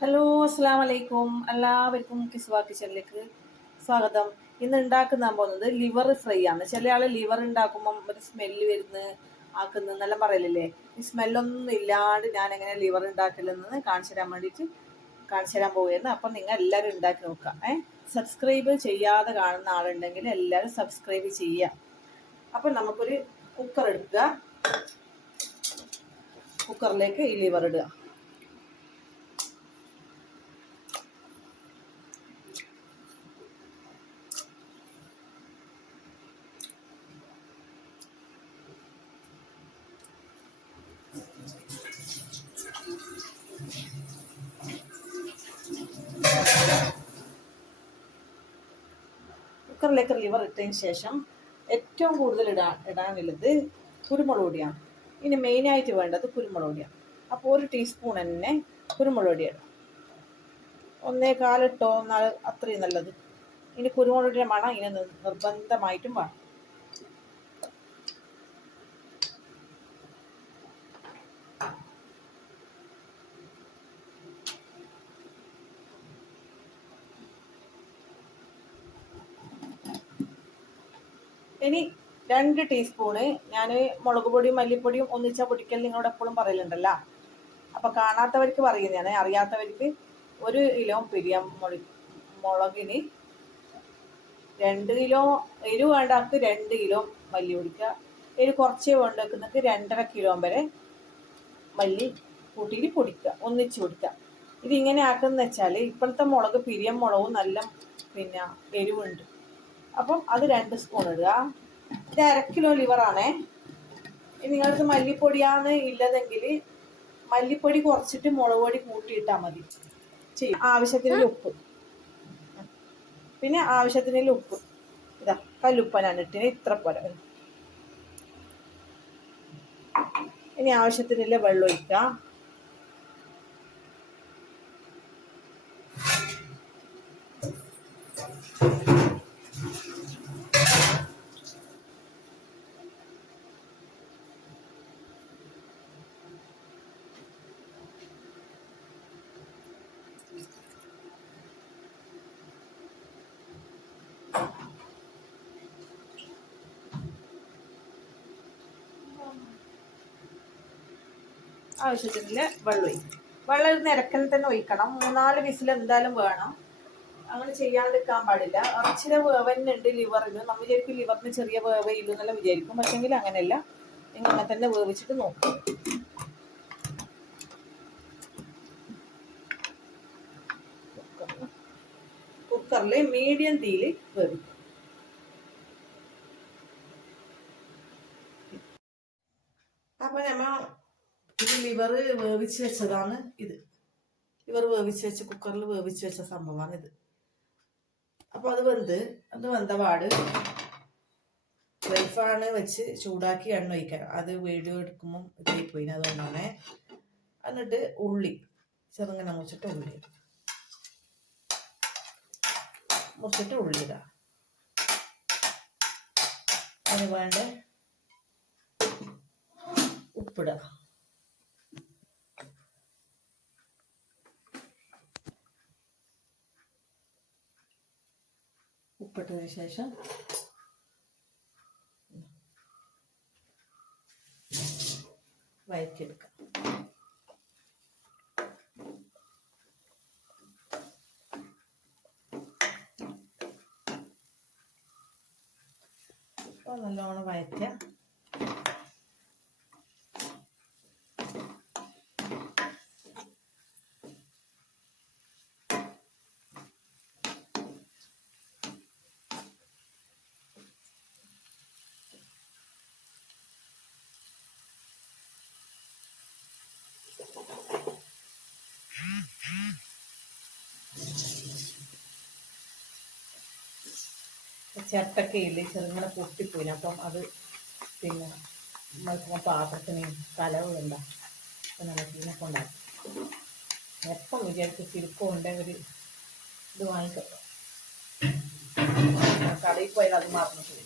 Hello, അസ്സാം വലൈക്കും. എല്ലാവർക്കും കിസ്വാ കിച്ചണിലേക്ക് സ്വാഗതം. ഇന്ന് ഉണ്ടാക്കുന്ന പോകുന്നത് ലിവർ ഫ്രൈ ആണ്. ചില ആൾ ലിവർ ഉണ്ടാക്കുമ്പം ഒരു സ്മെല്ല് വരുന്ന ആക്കുന്നെല്ലാം പറയലില്ലേ. ഈ സ്മെല്ലൊന്നും ഇല്ലാണ്ട് ഞാൻ എങ്ങനെ ലിവർ ഉണ്ടാക്കലെന്ന് കാണിച്ചു തരാൻ പോവുകയായിരുന്നു. അപ്പം നിങ്ങൾ എല്ലാവരും ഉണ്ടാക്കി നോക്കാം. സബ്സ്ക്രൈബ് ചെയ്യാതെ കാണുന്ന ആളുണ്ടെങ്കിൽ എല്ലാവരും സബ്സ്ക്രൈബ് ചെയ്യുക. അപ്പം നമുക്കൊരു കുക്കർ എടുക്കുക. കുക്കറിലേക്ക് ഈ ലിവർ ഇടുക. കുക്കറിലേക്ക് ലിവർ ഇട്ടതിന് ശേഷം ഏറ്റവും കൂടുതൽ ഇടാനുള്ളത് കുരുമുളക് പൊടിയാണ്. ഇനി മെയിനായിട്ട് വേണ്ടത് കുരുമുളക് പൊടിയാണ്. അപ്പോൾ 1 ടീസ്പൂൺ തന്നെ കുരുമുളക് പൊടി ഇടാം. 1.25 ഇട്ടോ എന്നാൽ അത്രയും നല്ലത്. ഇനി കുരുമുളക് പൊടിയുടെ മണം ഇനി നിർബന്ധമായിട്ടും വേണം. ഇനി 2 ടീസ്പൂണ് ഞാൻ മുളക് പൊടിയും മല്ലിപ്പൊടിയും ഒന്നിച്ച പൊടിക്കൽ നിങ്ങളോട് എപ്പോഴും പറയലുണ്ടല്ലോ. അപ്പോൾ കാണാത്തവർക്ക് പറയുന്നതാണ്. അറിയാത്തവർക്ക് 1 കിലോ മുളകിന് 2 കിലോ എരിവ് വേണ്ടവർക്ക് 2 കിലോ മല്ലി പൊടിക്കുക. എരിവ് കുറച്ചേ വേണ്ടവർക്ക് 2.5 കിലോ വരെ മല്ലി കൂട്ടിയിട്ട് പൊടിക്കുക, ഒന്നിച്ച് പൊടിക്കുക. ഇതിങ്ങനെ ആക്കുന്നത് വെച്ചാൽ ഇപ്പോഴത്തെ മുളക് പിരിയം മുളകും നല്ല എരിവുണ്ട്. അപ്പം അത് 2 സ്പൂൺ ഇടുക. ഇത് 1/2 കിലോ ലിവറാണേ. നിങ്ങൾക്ക് മല്ലിപ്പൊടിയാണ് ഇല്ലതെങ്കിൽ മല്ലിപ്പൊടി കുറച്ചിട്ട് മുളക് പൊടി കൂട്ടിയിട്ടാൽ മതി. ചെയ്യും. ആവശ്യത്തിന് ഉപ്പ്, പിന്നെ ആവശ്യത്തിന് ഉപ്പ് ഇതാ കല്ലുപ്പനാണ് ഇട്ടിന്, ഇത്ര പോലെ. ഇനി ആവശ്യത്തിനുള്ള വെള്ളം ഒഴിക്കുക. ആവശ്യത്തിനുള്ള വെള്ളം ഒഴിക്കും. വെള്ളം നിരക്കൽ തന്നെ ഒഴിക്കണം. 3-4 വിസിൽ എന്തായാലും വേണം. അങ്ങനെ ചെയ്യാണ്ടിരിക്കാൻ പാടില്ല. ഇറച്ചിയുടെ വേവന്നുണ്ട് ലിവറിന്. നമ്മൾ വിചാരിക്കും ലിവറിന് ചെറിയ വേവേ ഇല്ലു എന്നെല്ലാം വിചാരിക്കും. പക്ഷെങ്കിൽ അങ്ങനെയല്ല. നിങ്ങൾ അങ്ങനെ തന്നെ വേവിച്ചിട്ട് നോക്കും. കുക്കറിൽ മീഡിയം തീയിൽ വേവിക്കും. അപ്പൊ നമ്മൾ ഇത് ലിവർ വേവിച്ച് വെച്ചതാണ്. ലിവർ വേവിച്ച് വെച്ച് കുക്കറിൽ വേവിച്ച് വെച്ച സംഭവമാണ് ഇത്. അപ്പോൾ അത് വെന്ത പാട് വെൽഫാണ് വെച്ച് ചൂടാക്കി എണ്ണ ഒഴിക്കണം. അത് വീഡിയോ എടുക്കുമ്പം ഇതായി പോയിന്, അതുകൊണ്ടാണ്. എന്നിട്ട് ഉള്ളി ചെറുങ്ങനെ മുറിച്ചിട്ട് ഉള്ളി ഇടാം. അതിന് വേണ്ട ഉപ്പിടുക. ഉപ്പിട്ടതിന് ശേഷം വഴറ്റിയെടുക്കാം. അപ്പോൾ നല്ലോണം വഴറ്റുക. ചട്ടക്കയില് ചെറുങ്ങനെ പൊട്ടിപ്പോയിന്. അപ്പം അത് പാത്രത്തിന് കലവുണ്ടാ. അപ്പം നമുക്ക് ഇതിനൊക്കെ ഉണ്ടാക്കും. എപ്പം വിചാരിച്ച് സിലിക്കോണ്ട് ഒരു ഇത് വാങ്ങിക്കാം. കടയിൽ പോയാൽ അത് മാത്രം ചെയ്യും.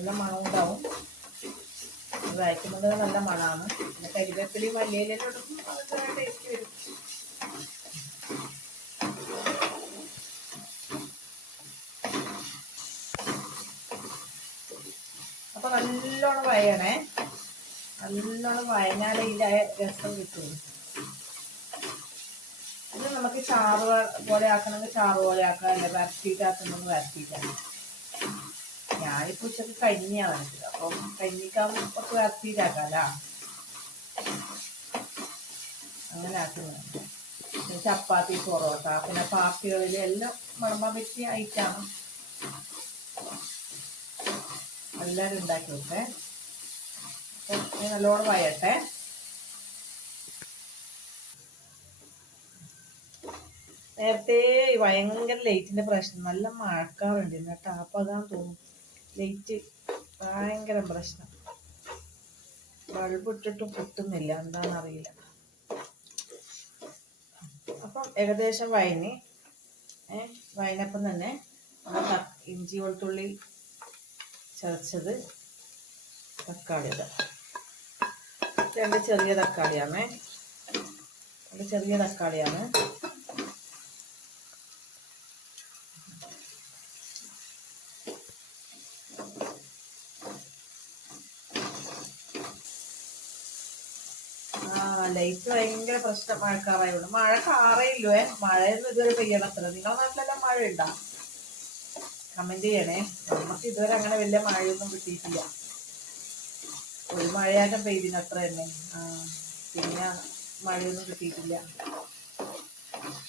നല്ല മണം ഉണ്ടാവും. വഴറ്റുന്നത് നല്ല മണമാണ്. പിന്നെ കരിവേപ്പിലയും മല്ലിയിലും ഇടും, അതൊക്കെ ടേസ്റ്റ് വരും. അപ്പൊ നല്ലോണം വയണേ, നല്ലോണം വയഞ്ഞാലേ ഇതിൻ്റെ രസം കിട്ടുള്ളൂ. ഇത് നമുക്ക് ചാറ് പോലെ ആക്കണമെങ്കിൽ ചാറ് പോലെ ആക്കാം, അല്ലെ വരട്ടിയിട്ടാക്കുന്നെങ്കിൽ വരട്ടിയിട്ടാക്കാം. ഞാനിപ്പോൾ ഉച്ചക്ക് കഞ്ഞിയാണ് വെച്ചത്, അപ്പം കഞ്ഞിക്കാവുമ്പോൾ കുറച്ച് വരട്ടിയിട്ടാക്കാമല്ലോ, അങ്ങനെ ആക്കുന്നുണ്ട്. പിന്നെ ചപ്പാത്തി, പൊറോട്ട, പിന്നെ പാർട്ടികളിൽ എല്ലാം വിളമ്പാൻ പറ്റിയ ഐറ്റമാണ്. എല്ലാവരും ഉണ്ടാക്കി വെക്കേ. അപ്പം നല്ലോണം വയട്ടെ. നേരത്തെ ഭയങ്കര ലൈറ്റിന്റെ പ്രശ്നം, നല്ല മഴക്കാറുണ്ട് എന്നിട്ട് ടാപ്പതാൻ തോന്നും. ലൈറ്റ് ഭയങ്കര പ്രശ്നം, ബൾബ് ഇട്ടിട്ട് പൊട്ടുന്നില്ല, എന്താണെന്നറിയില്ല. അപ്പം ഏകദേശം വയനപ്പം തന്നെ ഇഞ്ചി വെളുത്തുള്ളി ചതച്ചത്, തക്കാളി, 2 ചെറിയ തക്കാളിയാണ്, ലൈറ്റ് ഭയങ്കര പ്രശ്നം. മഴക്കാറായോണ്ട്, മഴ കാറയില്ലോ, മഴയൊന്നും ഇതുവരെ പെയ്യണത്ര. നിങ്ങളുടെ നാട്ടിലെല്ലാം മഴ ഉണ്ടോ? കമന്റ് ചെയ്യണേ. നമുക്ക് ഇതുവരെ അങ്ങനെ വലിയ മഴയൊന്നും കിട്ടിയിട്ടില്ല. ഒരു മഴയാറ്റം പെയ്തിനത്ര തന്നെ, പിന്നെ മഴയൊന്നും കിട്ടിയിട്ടില്ല.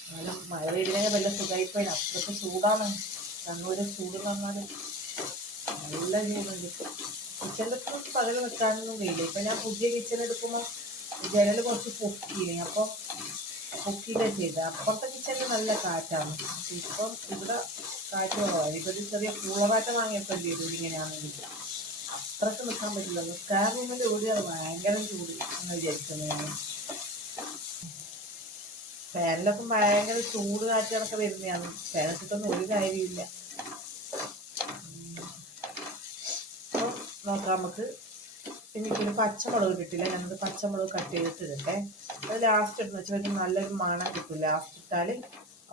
എന്നാലും മഴ പെയ്തിനെങ്കിൽ വല്ല സുഖമായിപ്പോയി. അത്രയ്ക്ക് ചൂടാണ്. കണ്ണൂര് ചൂട് എന്ന് പറഞ്ഞാൽ നല്ല ചൂടുണ്ട്. കിച്ചണിലൊക്കെ പകല് നിൽക്കാനൊന്നും കഴിയില്ല. ഇപ്പം ഞാൻ പുതിയ കിച്ചൺ എടുക്കുമ്പോൾ ജനൽ കുറച്ച് പൊക്കിയിട്ടാണ് ചെയ്തത്. അപ്പുറത്തെ കിച്ചണിൽ നല്ല കാറ്റാണ്. ഇപ്പം ഇവിടെ കാറ്റ് കുറവാണ്. ഇപ്പം ഒരു ചെറിയ കൂളറാറ്റം വാങ്ങിയപ്പോൾ ചെയ്തു. ഇങ്ങനെയാണെങ്കിൽ അത്രയ്ക്ക് നിൽക്കാൻ പറ്റില്ല. നിൽക്കാൻ റൂമിൽ ഓടിയാണ് ഭയങ്കര ചൂട് എന്ന് വിചാരിക്കുന്നത് ഞാൻ. ഫാനിലൊക്കെ ഭയങ്കര ചൂട് കാറ്റുകളൊക്കെ വരുന്നതാണ്. ഫാനിട്ടൊന്നും ഒരു കാര്യമില്ല. അപ്പോൾ നോക്കാം നമുക്ക്. പിന്നെ പച്ചമുളക് കിട്ടില്ല, ഞാനത് പച്ചമുളക് കട്ട് ചെയ്തിട്ട് ഇടട്ടെ. അത് ലാസ്റ്റ് ഇടുന്ന വെച്ചാൽ നല്ലൊരു മണം കിട്ടും. ലാസ്റ്റ് ഇട്ടാൽ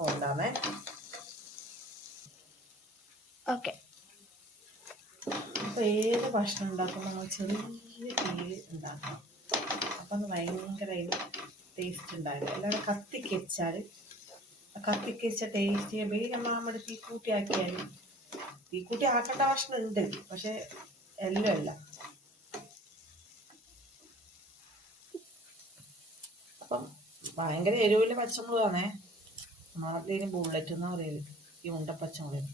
ഉണ്ടാമേ. ഓക്കെ. അപ്പോൾ ഏത് ഭക്ഷണം ഉണ്ടാക്കുമ്പോൾ നമ്മൾ ചെറിയ തീയിൽ ഉണ്ടാക്കണം. അപ്പം അത് ഭയങ്കര ടേസ്റ്റ് ഉണ്ടാവില്ല. അല്ലാതെ കത്തിക്കച്ച ടേസ്റ്റ് നമ്മൾ തീക്കൂട്ടി ആക്കിയാൽ, തീക്കൂട്ടി ആക്കേണ്ട ഭക്ഷണം ഉണ്ട്, പക്ഷെ എല്ലാം അല്ല. അപ്പം ഭയങ്കര എരിവില്ല പച്ചമുളകാണേ. നാട്ടിന് ബുള്ളറ്റ് എന്നാ പറയല് ഈ ഉണ്ട പച്ചമുളക്.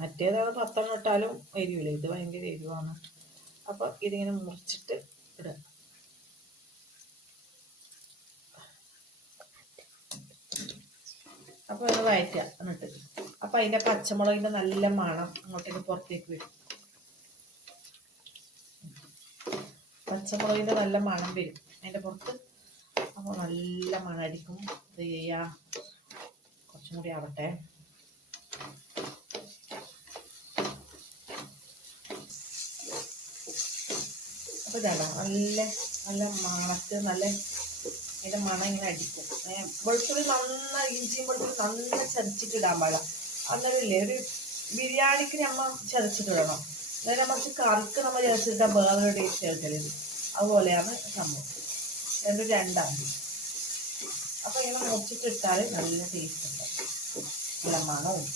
മറ്റേതാണ് 10 ഇട്ടാലും എരിവില്ല, ഇത് ഭയങ്കര എരിവാണ്. അപ്പം ഇതിങ്ങനെ മുറിച്ചിട്ട് ഇടുക. അപ്പോൾ ഇത് വഴറ്റുക. എന്നിട്ട് അപ്പം അതിൻ്റെ പച്ചമുളകിൻ്റെ നല്ല മണം അങ്ങോട്ടേക്ക് പുറത്തേക്ക് വരും. പച്ചമുളകിൻ്റെ നല്ല മണം വരും അതിൻ്റെ പുറത്ത്. അപ്പോൾ നല്ല മണടിക്കും. ഇത് ചെയ്യാം, കുറച്ചും കൂടി ആവട്ടെ. അപ്പോൾ ഇതാണ് നല്ല മണത്ത് അതിൻ്റെ മണം ഇങ്ങനെ അടിക്കും. വെളുത്തുള്ളി നന്നായി, ഇഞ്ചിയും വെളുത്തുള്ളി നന്നായി ചതച്ചിട്ട് ഇടാൻ പാടില്ല. അന്നേരമില്ലേ ഒരു ബിരിയാണിക്ക് നമ്മൾ ചതച്ചിട്ടിടണം. അതായത് നമുക്ക് കറിക്ക് നമ്മൾ ചതച്ചിട്ടാൽ വേറൊരു ടേസ്റ്റ് ചേർക്കരുത്. അതുപോലെയാണ് സംഭവം. രണ്ടാം അപ്പോൾ ഇങ്ങനെ മുറിച്ചിട്ടിട്ടാൽ നല്ല ടേസ്റ്റ് ഉണ്ടാവും. നല്ല മണവും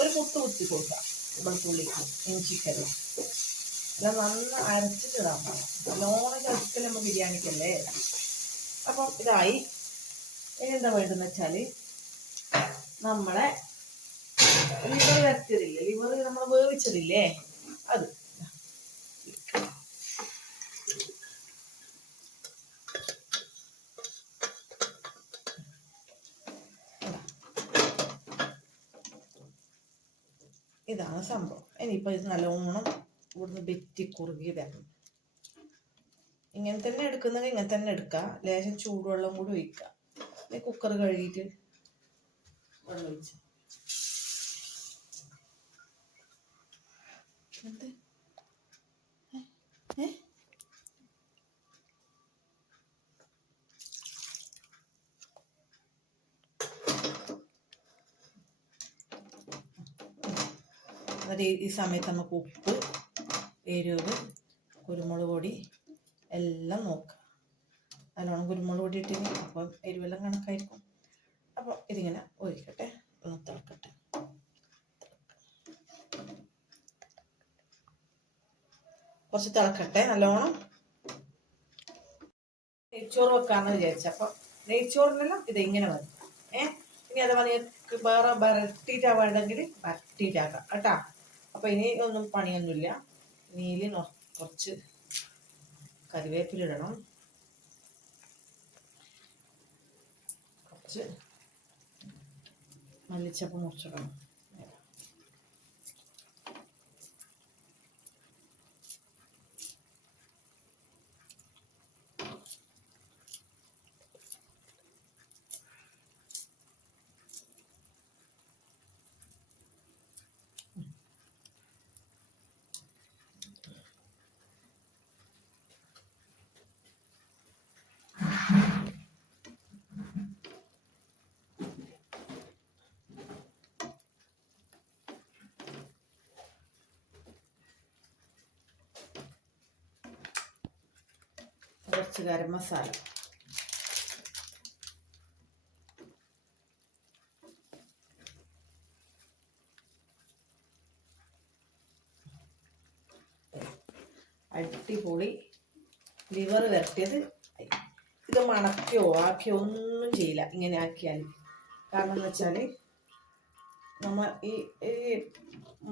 ഒരു കുത്തി കൊടുക്കാം വെളുത്തുള്ളിക്ക്, ഇഞ്ചിക്കല്ല. എല്ലാം നന്നായി അരച്ചിട്ടിടാൻ പാടില്ല. നല്ലോണം ചതക്കൽ നമ്മൾ ബിരിയാണിക്കല്ലേ. അപ്പം ഇതായി. ഇനി എന്താ വേണ്ടതെന്ന് വെച്ചാൽ നമ്മളെ ലിവർ വരച്ചതില്ലേ, ലിവർ നമ്മൾ വേവിച്ചതില്ലേ, അത് ഇതാണ് സംഭവം. ഇനിയിപ്പോൾ ഇത് നല്ലോണം ഇവിടുന്ന് വെറ്റി കുറുകി തരണം. ഇങ്ങനെ തന്നെ എടുക്കുന്നെങ്കിൽ ഇങ്ങനെ തന്നെ എടുക്കുക. ലേശം ചൂടുവെള്ളം കൂടി ഒഴിക്കുക. കുക്കർ കഴുകിയിട്ട് വെള്ളം ഒഴിച്ച് എന്ത് എന്നിട്ട് ഈ സമയത്ത് നമുക്ക് ഉപ്പ്, എരിവ്, കുരുമുളക് പൊടി എല്ലാം നോക്കുക. നല്ലോണം കുരുമുളക് പൊടി ഇട്ടിന് അപ്പം എരിവെല്ലാം കണക്കായിരിക്കും. അപ്പോൾ ഇതിങ്ങനെ ഒഴിക്കട്ടെ, ഒന്ന് തിളക്കട്ടെ. കുറച്ച് തിളക്കട്ടെ നല്ലോണം. നെയ്ച്ചോറ് വെക്കാമെന്ന് വിചാരിച്ചു. അപ്പം നെയ്ച്ചോറിനെല്ലാം ഇത് ഇങ്ങനെ മതി. ഇനി അഥവാ നിങ്ങൾക്ക് വേറെ വരട്ടിയിട്ടാണ് വേണമെങ്കിൽ വരട്ടിയിട്ടാക്കാം കേട്ടോ. അപ്പം ഇനി ഒന്നും പണിയൊന്നുമില്ല. ഇനിയിൽ കുറച്ച് കറിവേപ്പിലിടണം, കുറച്ച് മല്ലിച്ചപ്പ് മുറിച്ചിടണം. കുറച്ച് ഗരം മസാല, അടിപൊളി ലിവർ വരട്ടിയത്. ഇത് മണക്കോ ആക്കിയോ ഒന്നും ചെയ്യില്ല ഇങ്ങനെ ആക്കിയാൽ. കാരണം എന്ന് വെച്ചാൽ നമ്മൾ ഈ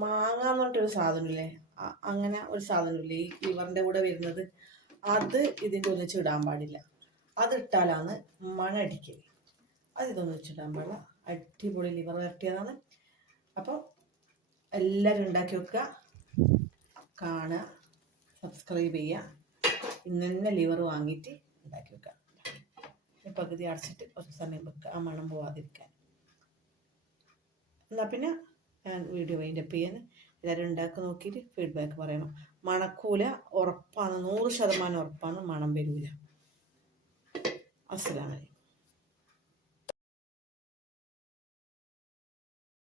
മാങ്ങ എന്ന് പറഞ്ഞിട്ടൊരു സാധനമില്ലേ, അങ്ങനെ ഒരു സാധനമില്ലേ ഈ ലിവറിൻ്റെ കൂടെ വരുന്നത്, അത് ഇതിൻ്റെ ഒന്നിച്ചിടാൻ പാടില്ല. അതിട്ടാലാണ് മണടിക്കൽ. ഇതൊന്നിച്ചിടാൻ പാടില്ല. അടിപൊളി ലിവർ വരട്ടിയതാണ്. അപ്പോൾ എല്ലാവരും ഉണ്ടാക്കി വെക്കുക, കാണുക, സബ്സ്ക്രൈബ് ചെയ്യുക. ഇന്ന് തന്നെ ലിവർ വാങ്ങിയിട്ട് ഉണ്ടാക്കി വെക്കുക. പകുതി അടച്ചിട്ട് കുറച്ച് സമയം വെക്കുക, ആ മണം പോവാതിരിക്കാൻ. എന്നാൽ പിന്നെ ഞാൻ വീഡിയോ വൈൻഡപ്പ് ചെയ്യാൻ. എല്ലാവരും ഉണ്ടാക്കി നോക്കിയിട്ട് ഫീഡ്ബാക്ക് പറയണം. മണക്കൂല, ഉറപ്പാണ്, 100% ഉറപ്പാണ്, മണം വരില്ല. അസ്സലാമു അലൈക്കും.